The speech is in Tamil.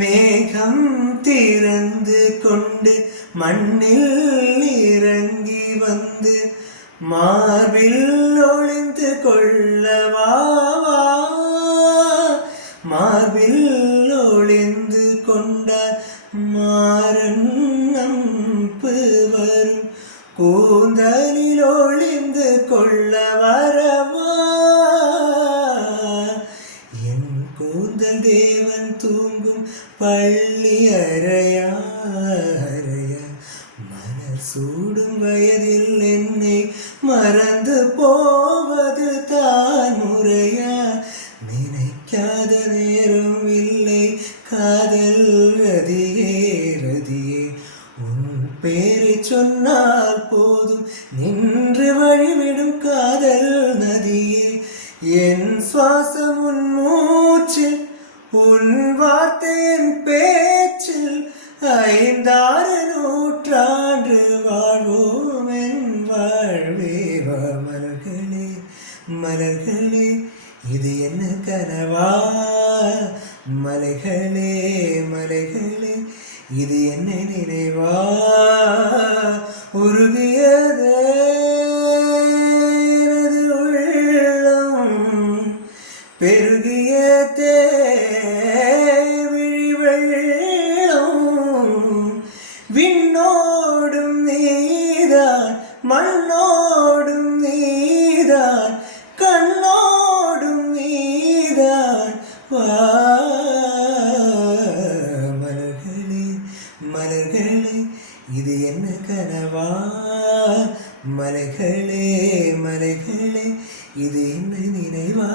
மேகம் திறந்து கொண்டு மண்ணில் இறங்கி வந்து மார்பில் ஒளிந்து கொள்ளவா, மார்பில் ஒளிந்து கொண்ட மாறன் நம்பு வரும் கூந்தலில் ஒளிந்து கொள்ள வரவா, என் கூந்தல் தேவன் தூங்கும் பள்ளி அறையா, மலர் சூடும் வயதில் என்னை மறந்து போவது தான் முறையா, நினைக்காத நேரம் இல்லை காதல் ரதியே ரதியே, உன் பேரை சொன்னால் போதும் நின்று வழிவிடும் காதல் நதியே, என் சுவாசம் உன் மூச்சில் உன் வார்த்தை என் பேச்சில் 5-6 நூற்றாண்டு வாழ்வோம் என் வாழ்வே. மலர்களே மலர்களே இது என்ன கனவா, மலைகளே மலைகளே இது என்ன நினைவா, உருகியதே எனது உள்ளம் பெருகிய விண்ணோடும் நீதான் மண்ணோடும் நீதான் கண்ணோடும் நீதான் வா, மலர்களே மலர்களே இது என்ன கனவா, மலைகளே மலைகளே இது என்ன நினைவா.